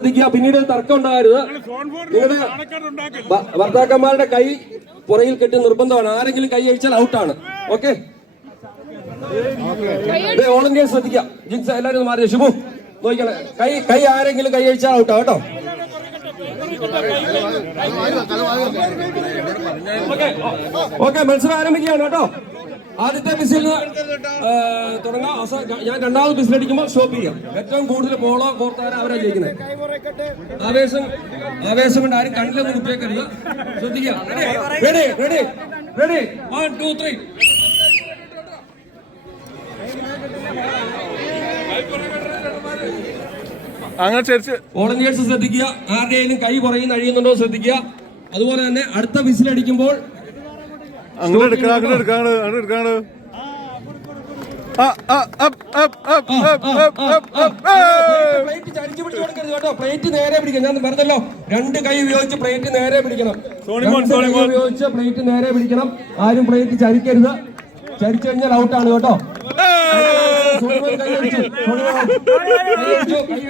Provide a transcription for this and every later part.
ശ്രദ്ധിക്കുക പിന്നീട് തർക്കം ഉണ്ടാകരുത്. നിങ്ങളുടെ ഭർത്താക്കന്മാരുടെ കൈ പുറയിൽ കെട്ടി നിർബന്ധമാണ്. ആരെങ്കിലും കൈ അഴിച്ചാൽ ഔട്ടാണ് ഓക്കെ ഓൾ ഇന്ത്യ ശ്രദ്ധിക്കുക ജിൻസ് എല്ലാവരും ഒന്ന് മാറി. ശുഭു നോക്കണേ കൈ കൈ ആരെങ്കിലും കൈ അഴിച്ചാൽ ഔട്ടാ കേട്ടോ? ഓക്കെ മത്സരം ആരംഭിക്കുകയാണ് കേട്ടോ. ആദ്യത്തെ മിസ്സിൽ തുടങ്ങാം. ഞാൻ രണ്ടാമത് ബിസിൽ അടിക്കുമ്പോൾ സ്റ്റോപ്പ് ചെയ്യാം. ഏറ്റവും കൂടുതൽ ബോളോ കോർത്താരോ അവരാ ജയിക്കുന്നത് ആവേശം ആവേശം കൊണ്ട് ആരും കണ്ണിലൊന്നും കുത്തിയേക്കരുത് ശ്രദ്ധിക്കുക. Ready ready ready one two three അങ്ങനെ വോളണ്ടിയേഴ്സ് ശ്രദ്ധിക്കുക. ആരുടെയും കൈ കുറയും അഴിയുന്നുണ്ടോ ശ്രദ്ധിക്കുക. അതുപോലെ തന്നെ അടുത്ത വിസിൽ അങ്ങനെ എടുക്കണം അങ്ങനെ എടുക്കാണ് അങ്ങനെ എടുക്കാണ് പ്ലേറ്റ് നേരെ പിടിക്കണം. ഞാൻ പറഞ്ഞല്ലോ രണ്ട് കൈ ഉപയോഗിച്ച് പ്ലേറ്റ് നേരെ പിടിക്കണം. ഉപയോഗിച്ച് പ്ലേറ്റ് നേരെ പിടിക്കണം. ആരും പ്ലേറ്റ് ചരിക്കരുത്. ചരിച്ചു കഴിഞ്ഞാൽ ഔട്ടാണ് കേട്ടോ. ഏയ്. സോണിമോൻ കൈ അടിച്ചു. സോണിമോൻ കൈ അടിച്ചു, കൈ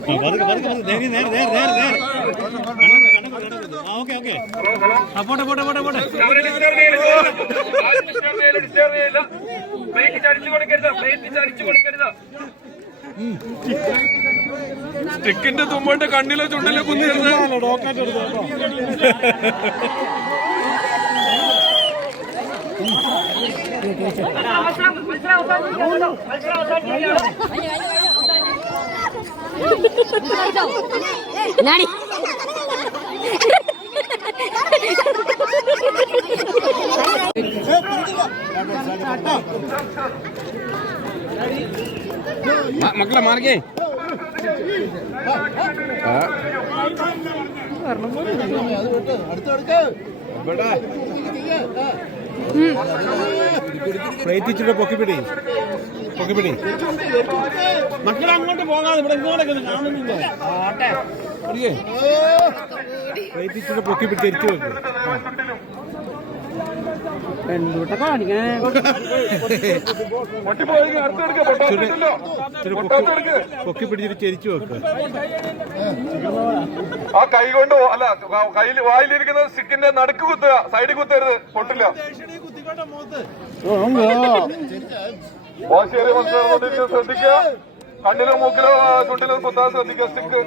നേരെ നേരെ നേരെ നേരെ കണ്ണി കുത്തരുത് ഓക്കെ. പോട്ടെ പോട്ടെ പോട്ടെ പോട്ടെ. സ്റ്റിക്കിന്റെ തുമ്പിട്ട് കണ്ണിലോ ചുണ്ടിലോ കുന്നിരുന്ന് നാണി മക്കളെ മാർഗേ പ്ലേറ്റ് ഇച്ചിരി പൊക്കിപ്പിടി. പൊക്കിപ്പിടി. മക്കളെ അങ്ങോട്ട് പോകാതെ ഇവിടെ ഇങ്ങോട്ടൊക്കെ കാണുന്നില്ല പ്ലേറ്റ് ഇച്ചിരി പൊക്കിപ്പിടി തിരിച്ചു വെക്ക്. പൊക്കി പിടിച്ചിട്ട് ചെരിച്ചു വെക്ക ആ കൈ കൊണ്ട് അല്ല കയ്യിൽ വായിലിരിക്കുന്ന സ്റ്റിക്കിന്റെ നടുക്ക് കുത്തുക സൈഡിൽ കുത്തരുത് പൊട്ടില്ല. ശ്രദ്ധിക്ക മത്സരം കൊണ്ടിരിക്കുക ശ്രദ്ധിക്കുക. കണ്ണിലോ മൂക്കിലോ ചുണ്ടിലോ കുത്താൻ ശ്രദ്ധിക്കുക സ്റ്റിക്ക്.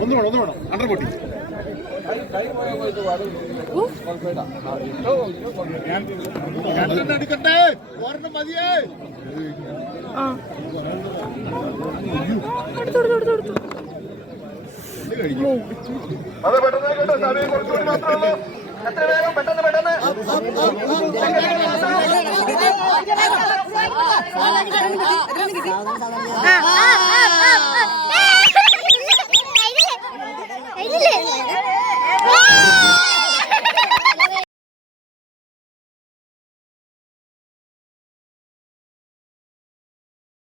ഒന്ന് വേണം ഒന്ന് വേണം അണ്ടർ പൊട്ടി എടുക്കട്ടെ ഒരെണ്ണം മതിയേ അത് പെട്ടെന്ന് കേട്ടോ സമയം കുറച്ചുകൂടി മാത്രമേ ഉള്ളൂ എത്ര വേഗം പെട്ടെന്ന് പെട്ടെന്ന്